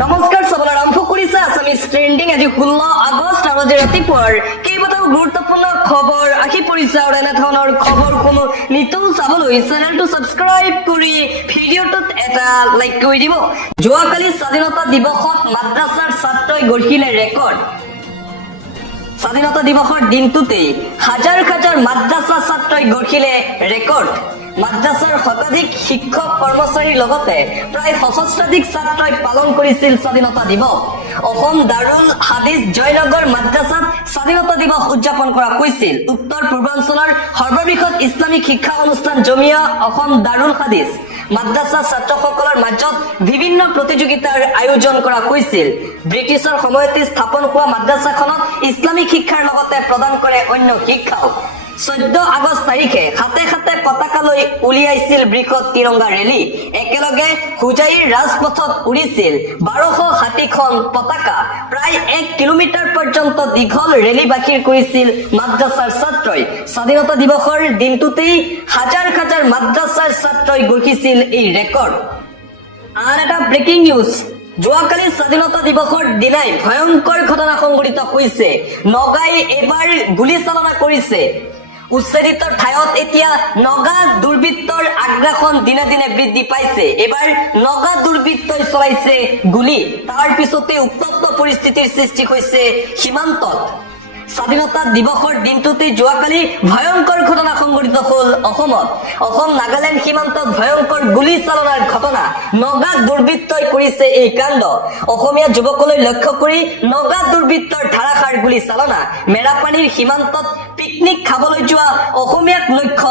নমস্কাৰ সবলে আৰম্ভ কৰিছে আছামিজ ট্ৰেণ্ডিং আজি 16 আগষ্ট আৰু আজি ৰাতিপুৱাৰ কেইবাটাও গুৰুত্বপূৰ্ণ খবৰ আহি পৰিছে আৰু এনেধৰণৰ খবৰসমূহ নিতৌ চাবলৈ চেনেলটো ছাবস্ক্ৰাইব কৰি ভিডিঅ'টোত এটা লাইক কৰি দিব। যোৱাকালি স্বাধীনতা দিৱসত মাদ্ৰাছাৰ ছাত্ৰই গঢ়িলে ৰেকৰ্ড। স্বাধীনতা দিৱসৰ দিনটোতেই হাজাৰ হাজাৰ মাদ্ৰাছা ছাত্ৰই গঢ়িলে ৰেকৰ্ড। মাদ্ৰাছাৰ শতাধিক শিক্ষক কৰ্মচাৰীৰ লগতে প্ৰায় সহস্ৰাধিক ছাত্ৰই পালন কৰিছিল স্বাধীনতা দিৱস। অসম দাৰুল হাদিছ জয়নগৰ মাদ্ৰাছাত স্বাধীনতা দিৱস উদযাপন কৰা হৈছিল। উত্তৰ পূৰ্বাঞ্চলৰ সৰ্ববৃহৎ ইছলামিক শিক্ষা অনুষ্ঠান জমিয়া অসম দাৰুল হাদিছ মাদ্ৰাছা ছাত্ৰসকলৰ মাজত বিভিন্ন প্ৰতিযোগিতাৰ আয়োজন কৰা হৈছিল। ব্ৰিটিছৰ সময়তে স্থাপন হোৱা মাদ্ৰাছাখনত ইছলামিক শিক্ষাৰ লগতে প্ৰদান কৰে অন্য শিক্ষাও। 14 আগষ্ট তাৰিখে হাতে হাতে পতাকা লৈ উলিয়াইছিল বৃহৎ তিৰংগা ৰেলী। একেলগে হোজাইৰ ৰাজপথত উৰিছিল 1260খন পতাকা। প্ৰায় 1 কিলোমিটাৰ পৰ্যন্ত দীঘল ৰেলী বাহিৰ কৰিছিল মাদ্ৰাছাৰ ছাত্ৰই। স্বাধীনতা দিৱসৰ দিনটোতেই হাজাৰ হাজাৰ মাদ্ৰাছাৰ ছাত্ৰই গঢ়িছিল এই ৰেকৰ্ড। আন এটা ব্ৰেকিং নিউজ, যোৱাকালি স্বাধীনতা দিৱসৰ দিনাই ভয়ংকৰ ঘটনা সংঘটিত হৈছে। নগাই এবাৰ গুলীচালনা কৰিছে। উচ্ছেদিত ঠাইত এতিয়া নগা দুৰ্বৃত্তৰ আগ্ৰাসন দিনে দিনে বৃদ্ধি পাইছে। এবাৰ নগা দুৰ্বৃত্তই চলাইছে গুলী। তাৰ পিছতে উত্তপ্ত পৰিস্থিতিৰ সৃষ্টি হৈছে সীমান্তত। স্বাধীনতা দিৱসৰ দিনটোতে যোৱাকালি ভয়ংকৰ ঘটনা সংঘটিত হল অসমত। অসম নাগালেণ্ড সীমান্তত ভয়ংকৰ গুলী চালনাৰ ঘটনা। নগা দুৰ্বৃত্তই কৰিছে এই কাণ্ড। অসমীয়া যুৱকলৈ লক্ষ্য কৰি নগা দুৰ্বৃত্তৰ ধাৰাসাৰ গুলী চালনা। মেৰাপানীৰ সীমান্তত পিকনিক খাবলৈ যোৱা অসমীয়াক লক্ষ্য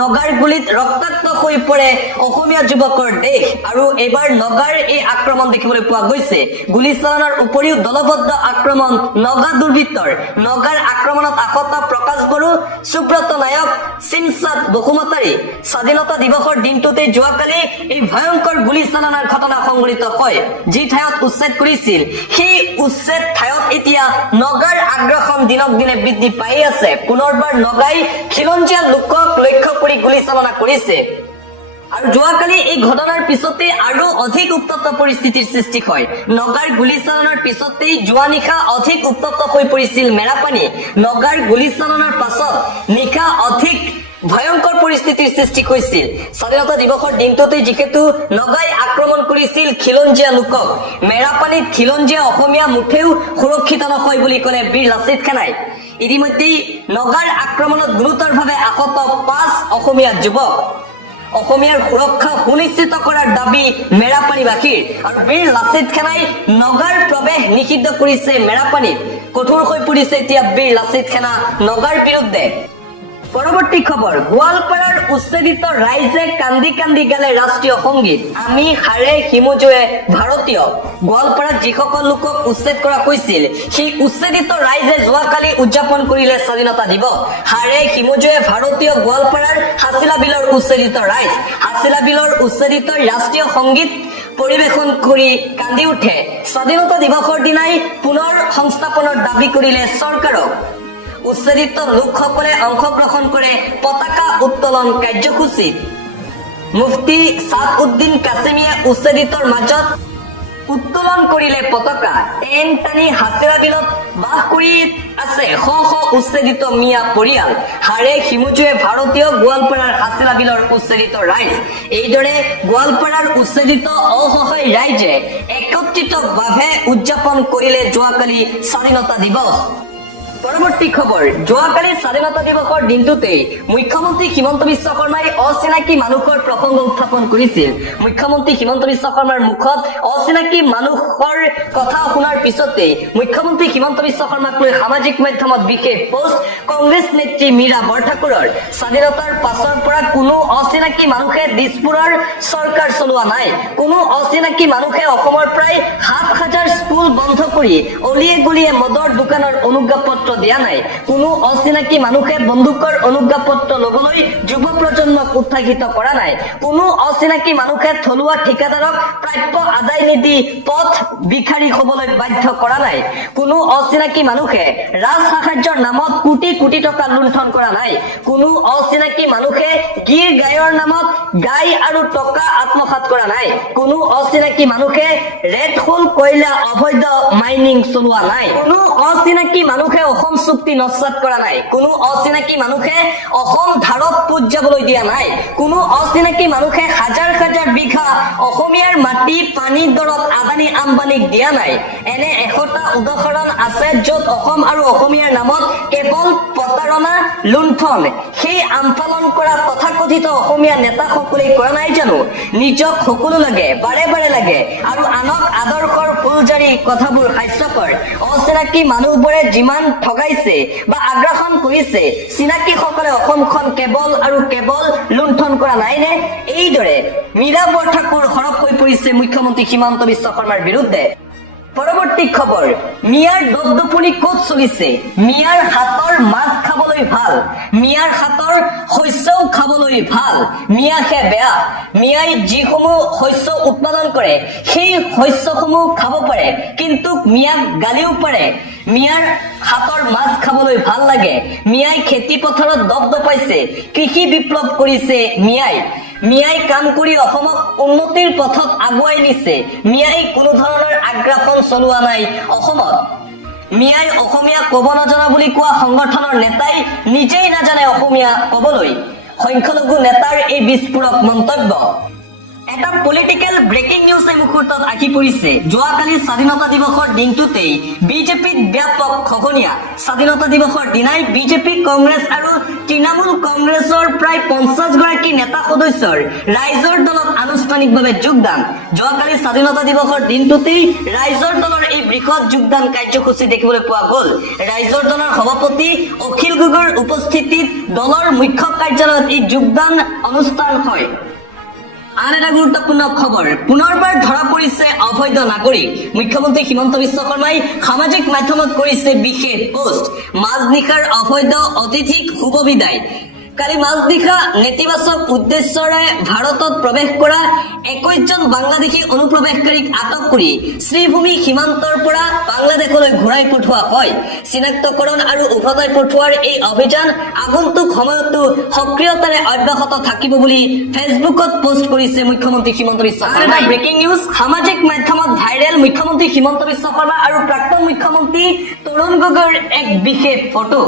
নগাৰ গুলীত ৰক্তাক্ত হৈ পৰে অসমীয়া যুৱকৰ দেশ। আৰু এইবাৰ নগাৰ এই আক্ৰমণ দেখিবলৈ পোৱা গৈছে। গুলী চালনাৰ উপৰিও দলবদ্ধ আক্ৰমণ নগা দুৰ্বৃত্তৰ। নগাৰ আক্ৰমণত আহত প্ৰকাশ বড়ো, সুব্ৰত নায়ক, চিনচাদ বসুমতাৰী। স্বাধীনতা দিৱসৰ দিনটোতে যোৱাকালি এই ভয়ংকৰ গুলী চালনাৰ ঘটনা সংঘটিত হয়। যি ঠাইত উচ্ছেদ কৰিছিল সেই উচ্ছেদ ঠাইত এতিয়া নগাৰ আগ্ৰাসন দিনক দিনে বৃদ্ধি পাই আছে। পুনৰবাৰ নগাই খিলঞ্জীয়া লোকক লক্ষ্য কৰি গুলী চালনা কৰিছে। আৰু যোৱাকালি এই ঘটনাৰ পিছতে আৰু অধিক উত্তপ্ত পৰিস্থিতিৰ সৃষ্টি হয়। নগাৰ গুলীচালনাৰ পিছতেই যোৱা নিশা অধিক উত্তপ্ত হৈ পৰিছিল মেৰাপানী। নগাৰ গুলীচালনাৰ পাছত নিশা অধিক ভয়ংকৰ পৰিস্থিতিৰ সৃষ্টি হৈছিল। স্বাধীনতা দিৱসৰ দিনটোতে যিহেতু নগাই আক্ৰমণ কৰিছিল খিলঞ্জীয়া লোকক, মেৰাপানীত খিলঞ্জীয়া অসমীয়া মুঠেও সুৰক্ষিত নহয় বুলি ক'লে বীৰ লাচিত খানাই। ইতিমধ্যেই নগাৰ আক্ৰমণত গুৰুতৰভাৱে আহত 5 অসমীয়া যুৱক। অসমীয়াৰ সুৰক্ষা সুনিশ্চিত কৰাৰ দাবী মেৰাপানীবাসীৰ। আৰু বীৰ লাচিত খানাই নগাৰ প্ৰৱেশ নিষিদ্ধ কৰিছে মেৰাপানীত। কঠোৰ হৈ পৰিছে এতিয়া বীৰ লাচিত খানা নগাৰ বিৰুদ্ধে। পৰৱৰ্তী খবৰ, গোৱালপাৰাৰ উচ্ছেদিত ৰাইজে কান্দি কান্দি গালে ৰাষ্ট্ৰীয় সংগীত। আমি হাৰে হিমুজুৱে ভাৰতীয়। গোৱালপাৰাত যিসকল লোকক উচ্ছেদ কৰা হৈছিল সেই উচ্ছেদিত ৰাইজে যোৱাকালি উদযাপন কৰিলে স্বাধীনতা দিৱস। হাৰে হিমুজুৱে ভাৰতীয় গোৱালপাৰাৰ হাছিলা বিলৰ উচ্ছেদিত ৰাইজ। হাছিলা বিলৰ উচ্ছেদিত ৰাষ্ট্ৰীয় সংগীত পৰিৱেশন কৰি কান্দি উঠে। স্বাধীনতা দিৱসৰ দিনাই পুনৰ সংস্থাপনৰ দাবী কৰিলে চৰকাৰক। উচ্ছেদিত লোকসকলে অংশগ্ৰহণ কৰে পতাকা উত্তোলন কাৰ্যসূচীত। মুফতি ছাদ উদ্দিন কাছিমিয়ে উচ্ছেদিতৰ মাজত উত্তোলন কৰিলে পতাকা। টেন টানি হাছিৰা বিলত বাস কৰি আছে শ শ উচ্ছেদিত মিয়া পৰিয়াল। হাৰে হিমুজুৱে ভাৰতীয় গোৱালপাৰাৰ হাছিৰা বিলৰ উচ্ছেদিত ৰাইজ। এইদৰে গোৱালপাৰাৰ উচ্ছেদিত অসহায় ৰাইজে একত্ৰিতভাৱে উদযাপন কৰিলে যোৱাকালি স্বাধীনতা দিৱস। পৰৱৰ্তী খবৰ, যোৱাকালি স্বাধীনতা দিৱসৰ দিনটোতেই মুখ্যমন্ত্ৰী হিমন্ত বিশ্ব শৰ্মাই অচিনাকি মানুহৰ প্ৰসংগ উত্থাপন কৰিছিল। মুখ্যমন্ত্ৰী হিমন্ত বিশ্ব শৰ্মাৰ মুখত অচিনাকি মানুহৰ কথা শুনাৰ পিছতেই মুখ্যমন্ত্ৰী হিমন্ত বিশ্ব শৰ্মাক লৈ সামাজিক মাধ্যমত বিশেষ পোষ্ট কংগ্ৰেছ নেত্ৰী মীৰা বৰঠাকুৰৰ। স্বাধীনতাৰ পাছৰ পৰা কোনো অচিনাকি মানুহে দিছপুৰৰ চৰকাৰ চলোৱা নাই। কোনো অচিনাকি মানুহে অসমৰ প্ৰায় 7,000 স্কুল বন্ধ কৰি অলিয়ে গলিয়ে মদৰ দোকানৰ অনুজ্ঞাপত্ৰ দিয়া নাই। কোনো অচিনাকি মানুহে বন্দুকৰ অনুজ্ঞাপত্ৰ লবলৈ যুৱ প্ৰজন্মক উৎসাহিত কৰা নাই। কোনো অচিনাকি মানুহে থলুৱা ঠিকাদাৰক প্ৰাপ্য আদায় নিদি পথ ভিখাৰী হ'বলৈ বাধ্য কৰা নাই। কোনো অচিনাকি মানুহে ৰাজ সাহায্যৰ নামত কোটি কোটি টকা লুণ্ঠন কৰা নাই। কোনো অচিনাকি মানুহে গীৰ গায়ৰ নামত গাই আৰু টকা আত্মসাৎ কৰা নাই। কোনো অচিনাকি মানুহে ৰেড হোল কয়লা অবৈধ মাইনিং চলোৱা নাই। কোনো অচিনাকি মানুহে অসম চুক্তি নস্যাৎ কৰা নাই। কোনো অচিনাকি মানুহে অসম ধাৰত পোত যাবলৈ দিয়া নাই। কোনো অচিনাকি মানুহে হাজাৰ হাজাৰ বিঘা অসমীয়াৰ মাটি পানীৰ দৰত আদানী আম্বানীক দিয়া নাই। এনে এশটা উদাহৰণ আছে য'ত অসম আৰু অসমীয়াৰ নামত কেৱল প্ৰতাৰণা লুণ্ঠন সেই আম্পালন কৰা তথাকথিত অসমীয়া নেতাসকলে কৰা নাই জানো? নিজক সকলো লাগে, বাৰে বাৰে লাগে আৰু আনক আদৰ্শৰ ফুলজাৰি কথাবোৰ হাস্যকৰ। অচিনাকি মানুহবোৰে যিমান ঠগাইছে বা আগ্ৰাসন কৰিছে, চিনাকিসকলে অসমখন কেৱল আৰু কেৱল লুণ্ঠন কৰা নাইনে? এইদৰে মীৰা বৰঠাকুৰ সৰব হৈ পৰিছে মুখ্যমন্ত্ৰী হিমন্ত বিশ্ব শৰ্মাৰ বিৰুদ্ধে। পৰৱৰ্তী খবৰ, মিয়াৰ দপদপনি ক'ত চলিছে? মিয়াৰ হাতৰ মাছ খাবলৈ ভাল, মিয়াৰ হাতৰ শস্যও খাবলৈ ভাল, মিয়াহে বেয়া। মিয়াই যিসমূহ শস্য উৎপাদন কৰে সেই শস্যসমূহ খাব পাৰে, কিন্তু মিয়াক গালিও পাৰে। মিয়াৰ হাতৰ মাছ খাবলৈ ভাল লাগে। মিয়াই খেতি পথাৰত দপদপাইছে, কৃষি বিপ্লৱ কৰিছে মিয়াই। মিয়াই কাম কৰি অসমক উন্নতিৰ পথত আগুৱাই নিছে। মিয়াই কোনো ধৰণৰ আগ্ৰাসন চলোৱা নাই অসমত। মিয়াই অসমীয়া ক'ব নজনা বুলি কোৱা সংগঠনৰ নেতাই নিজেই নাজানে অসমীয়া ক'বলৈ। সংখ্যালঘু নেতাৰ এই বিস্ফোৰক মন্তব্য। এটা পলিটিকেল ব্ৰেকিং নিউজ এই মুহূৰ্তত আহি পৰিছে। যোৱাকালি স্বাধীনতা দিৱসৰ দিনটোতেই বিজেপিত ব্যাপক খগনীয়া। স্বাধীনতা দিৱসৰ দিনাই বিজেপি, কংগ্ৰেছ আৰু তৃণমূল কংগ্ৰেছৰ প্ৰায় 50 গৰাকী নেতা সদস্যৰ ৰাইজৰ দলত আনুষ্ঠানিকভাৱে যোগদান। যোৱাকালি স্বাধীনতা দিৱসৰ দিনটোতেই ৰাইজৰ দলৰ এই বৃহৎ যোগদান কাৰ্যসূচী দেখিবলৈ পোৱা গ'ল। ৰাইজৰ দলৰ সভাপতি অখিল গগৈৰ উপস্থিতিত দলৰ মুখ্য কাৰ্যালয়ত এই যোগদান অনুষ্ঠান হয়। আন এটা গুৰুত্বপূৰ্ণ খবৰ, পুনৰবাৰ ধৰা পৰিছে অবৈধ নাগৰিক। মুখ্যমন্ত্ৰী হিমন্ত বিশ্ব শৰ্মাই সামাজিক মাধ্যমত কৰিছে বিশেষ পোষ্ট। মাজনিশাৰ অবৈধ অতিথিক শুভ বিদায়। কালি মাজনিশা নেতিবাচক উদ্দেশ্যৰে ভাৰতত প্ৰৱেশ কৰা 21 জন বাংলাদেশী অনুপ্ৰৱেশকাৰীক আটক কৰি শ্ৰীভূমি সীমান্তৰ পৰা বাংলাদেশলৈ ঘূৰাই পঠোৱা হয়। চিনাক্তকৰণ আৰু উভতাই পঠোৱাৰ এই অভিযান আগন্তুক সময়তো সক্ৰিয়তাৰে অব্যাহত থাকিব বুলি ফেচবুকত পোষ্ট কৰিছে মুখ্যমন্ত্ৰী হিমন্ত বিশ্ব শৰ্মা। ব্ৰেকিং নিউজ, সামাজিক মাধ্যমত ভাইৰেল মুখ্যমন্ত্ৰী হিমন্ত বিশ্ব শৰ্মা আৰু প্ৰাক্তন মুখ্যমন্ত্ৰী তৰুণ গগৈৰ এক বিশেষ ফটো।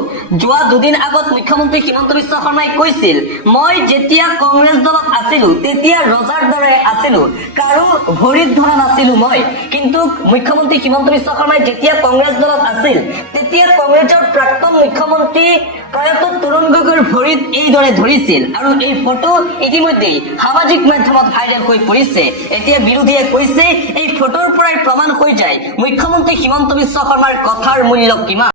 যোৱা দুদিন আগত মুখ্যমন্ত্ৰী হিমন্ত বিশ্ব শৰ্মাই কৈছিল, মই যেতিয়া কংগ্ৰেছ দলত আছিলো তেতিয়া ৰজাৰ দৰে আছিলো, কাৰো ভৰিত ধৰা নাছিলো মই। কিন্তু মুখ্যমন্ত্ৰী হিমন্ত বিশ্ব শৰ্মাই যেতিয়া কংগ্ৰেছ দলত আছিল তেতিয়া কংগ্ৰেছৰ প্ৰাক্তন মুখ্যমন্ত্ৰী প্ৰয়াত তৰুণ গগৈৰ ভৰিত এইদৰে ধৰিছিল। আৰু এই ফটো ইতিমধ্যেই সামাজিক মাধ্যমত ভাইৰেল হৈ পৰিছে। এতিয়া বিৰোধীয়ে কৈছে এই ফটোৰ পৰাই প্ৰমাণ হৈ যায় মুখ্যমন্ত্ৰী হিমন্ত বিশ্ব শৰ্মাৰ কথাৰ মূল্য কিমান।